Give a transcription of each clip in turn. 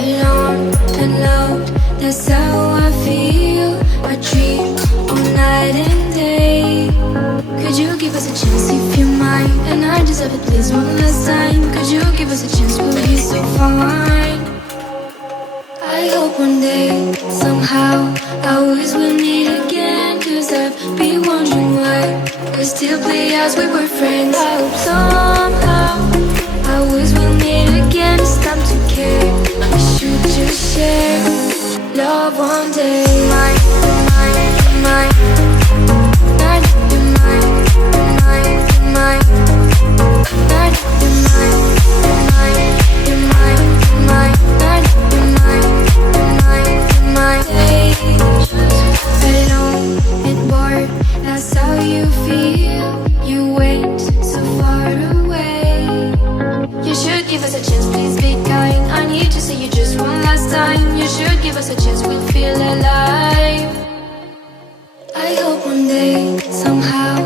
Alone and loud, that's how I feel. I dream all night and day. Could you give us a chance if you mind? And I deserve it, please, one last time. Could you give us a chance, we'll be so fine. I hope one day, somehow, I always will meet again. Cause I've been wondering why we still play as we were friends. I hope somehow I always will meet again. It's time to care. We should just share love one day. Mine, mine, mine. Night, you're mine, mine, mine. Night, you're mine, mine, you're mine, mine. Night, you're mine, mine, mine. Alone and bored, that's how you feel. You went so far away. You should give us a chance, please be kind. I need to see you just one last time. You should give us a chance, we'll feel alive. I hope one day, somehow,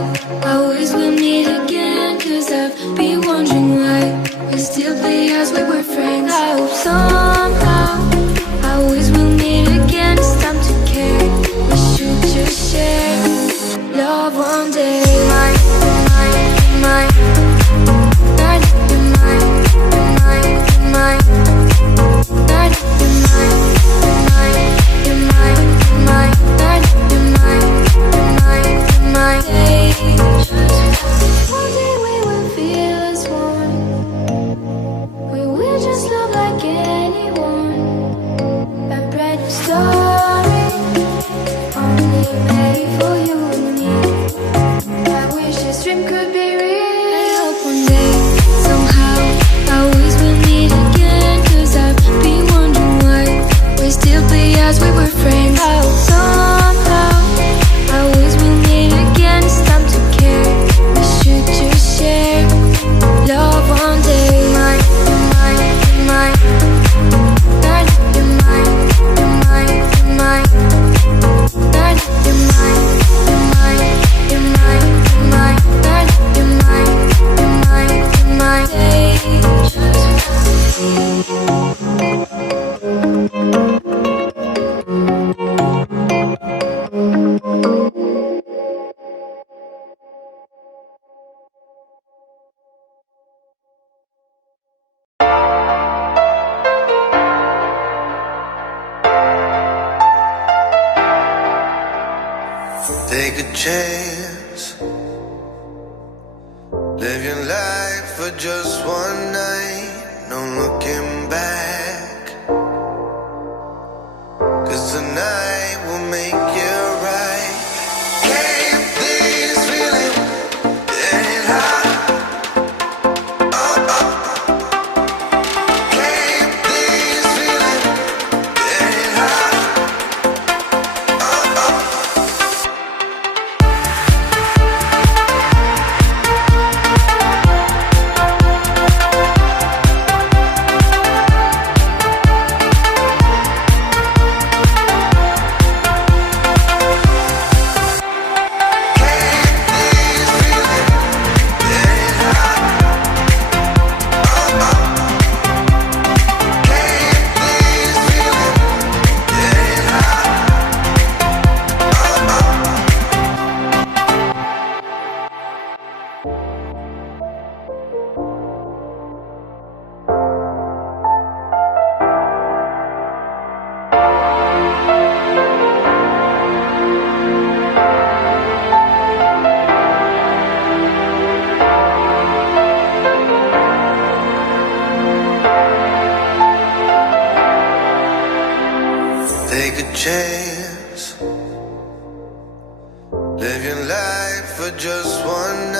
I always will meet again. Cause I've been wondering why we still play as we were friends. I hope somehow I always will meet again. It's time to care. We should just share love one day. Mine, mine, mine. Night, you're mine, mine, mine. Night, you're mine, mine, you're mine, mine. Night, you're mine, mine, mine. One day we will feel as one. We will just love like anyone. A brand new story, only made for you and me. I wish this dream could be real. I hope one day, somehow, I always will meet again. Cause I've been wondering why we still play as we were friends. I hope somehow I always will meet again. It's time to care. We should just share love one day. Mine, mine, mine. Night, you're mine, mine, mine. Night, you're mine, mine, you're mine, mine. Night, you're mine, mine, mine. Take a chance, live your life for just one night, no looking back. Cause tonight will make you right. Keep this feeling, getting high. Keep this feeling, getting high. Take a chance, live your life for just one night.